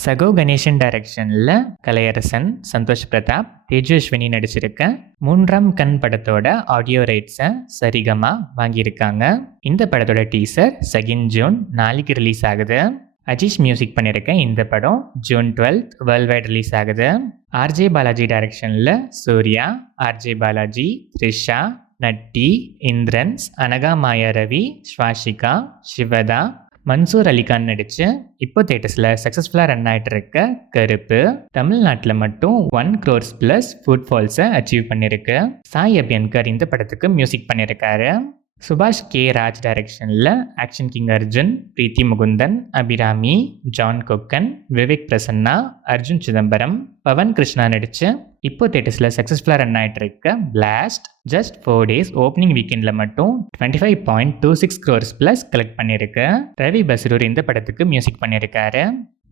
சகோ கணேசன் டைரக்ஷனில் கலையரசன், சந்தோஷ் பிரதாப், தேஜஸ்வினி நடிச்சிருக்க 3ஆம் கண் படத்தோட ஆடியோ ரைட்ஸை சரிகமா வாங்கியிருக்காங்க. இந்த படத்தோட டீசர் 2 ஜூன் நாளைக்கு ரிலீஸ் ஆகுது. அஜீஷ் மியூசிக் பண்ணியிருக்க இந்த படம் ஜூன் 12 வேர்ல்ட் வைட் ரிலீஸ் ஆகுது. ஆர்ஜே பாலாஜி டைரக்ஷனில் சூர்யா, ஆர்ஜே பாலாஜி, த்ரிஷா, நட்டி, இந்திரன்ஸ், அனகா மாயா ரவி, ஸ்வாஷிகா, சிவதா, மன்சூர் அலிகான் நடித்து இப்போ தேட்டர்ஸில் சக்ஸஸ்ஃபுல்லாக ரன் ஆகிட்டு இருக்க கருப்பு தமிழ்நாட்டில் மட்டும் 1 crore+ ஃபுட்ஃபால்ஸை அச்சீவ் பண்ணியிருக்கு. சாய் அபியன்கர் இந்த படத்துக்கு மியூசிக் பண்ணியிருக்காரு. சுபாஷ் கே ராஜ் டைரக்ஷனில் ஆக்ஷன் கிங் அர்ஜுன், பிரீத்தி முகுந்தன், அபிராமி, ஜான் கொக்கன், விவேக் பிரசன்னா, அர்ஜுன் சிதம்பரம், பவன் கிருஷ்ணா நடித்து இப்போ தேட்டர்ஸில் சக்ஸஸ்ஃபுல்லாக ரன் ஆகிட்டு இருக்க பிளாஸ்ட் ஜஸ்ட் 4 days ஓப்பனிங் வீக்கெண்டில் மட்டும் 25.26 crore+ கலெக்ட் பண்ணியிருக்கு. ரவி பஸ்ரூர் இந்த படத்துக்கு மியூசிக் பண்ணியிருக்காரு.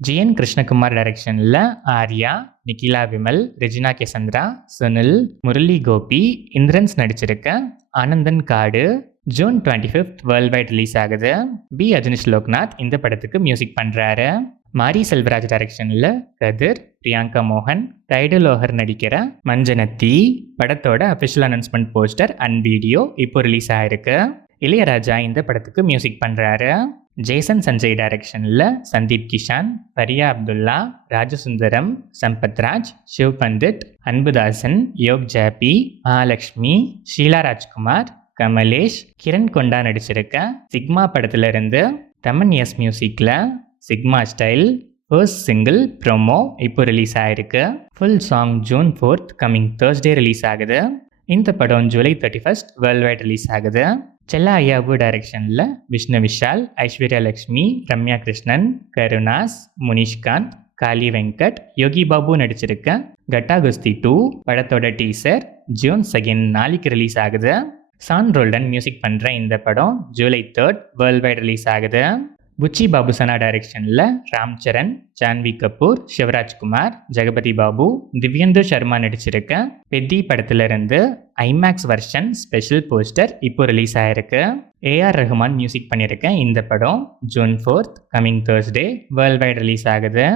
ஜிஎன் கிருஷ்ணகுமார் டைரக்ஷனில் ஆர்யா, நிகிலா விமல், ரெஜினா கேசந்திரா, சுனில், முரளி கோபி, இந்திரன்ஸ் நடிச்சிருக்க ஆனந்தன் காடு ஜூன் 25 வேர்ல்ட் வைட் ரிலீஸ் ஆகுது. பி அஜனிஷ் லோக்நாத் இந்த படத்துக்கு மியூசிக் பண்ணுறாரு. மாரி செல்வராஜ் டைரக்ஷனில் கதிர், பிரியங்கா மோகன், டைடல் லோஹர் நடிக்கிற மஞ்சனத்தி படத்தோட official announcement poster and video இப்போ ரிலீஸ் ஆகிருக்கு. இளையராஜா இந்த படத்துக்கு மியூசிக் பண்ணுறாரு. ஜேசன் சஞ்சய் டைரக்ஷனில் சந்தீப் கிஷான், பரியா அப்துல்லா, ராஜசுந்தரம், சம்பத்ராஜ், சிவ் பண்டிட், அன்புதாசன், யோக் ஜாபி, மகாலட்சுமி, ஷீலா ராஜ்குமார், கமலேஷ், கிரண் கொண்டா நடிச்சிருக்க சிக்மா படத்திலிருந்து தமன் எஸ் மியூசிக்கில் sigma style first single promo இப்போ ரிலீஸ் ஆகிருக்கு. Full song June 4 coming Thursday release ஆகுது. இந்த படம் ஜூலை 31 வேர்ல்ட் வைட் ரிலீஸ் ஆகுது. செல்லா ஐயாவு டைரக்ஷனில் விஷ்ணு விஷால், ஐஸ்வர்யா லக்ஷ்மி, ரம்யா கிருஷ்ணன், கருணாஸ், முனிஷ்காந்த், காளி வெங்கட், யோகி பாபு நடிச்சிருக்க கட்டா குஸ்தி 2 படத்தோட டீசர் ஜூன் 2 நாளைக்கு ரிலீஸ் ஆகுது. சான் ரோல்டன் மியூசிக் பண்ணுற இந்த படம் ஜூலை 3 வேர்ல்ட் வைட் ரிலீஸ் ஆகுது. புச்சி பாபுசனா டைரக்ஷனில் ராம் சரண், ஜான்வி கபூர், சிவராஜ்குமார், ஜெகபதி பாபு, திவ்யேந்து சர்மா நடிச்சிருக்க பெத்தி படத்திலிருந்து ஐமேக்ஸ் வெர்ஷன் ஸ்பெஷல் போஸ்டர் இப்போ ரிலீஸ் ஆகிருக்கு. ஏஆர் ரஹ்மான் மியூசிக் பண்ணியிருக்க இந்த படம் June 4 coming Thursday world wide release ஆகுது.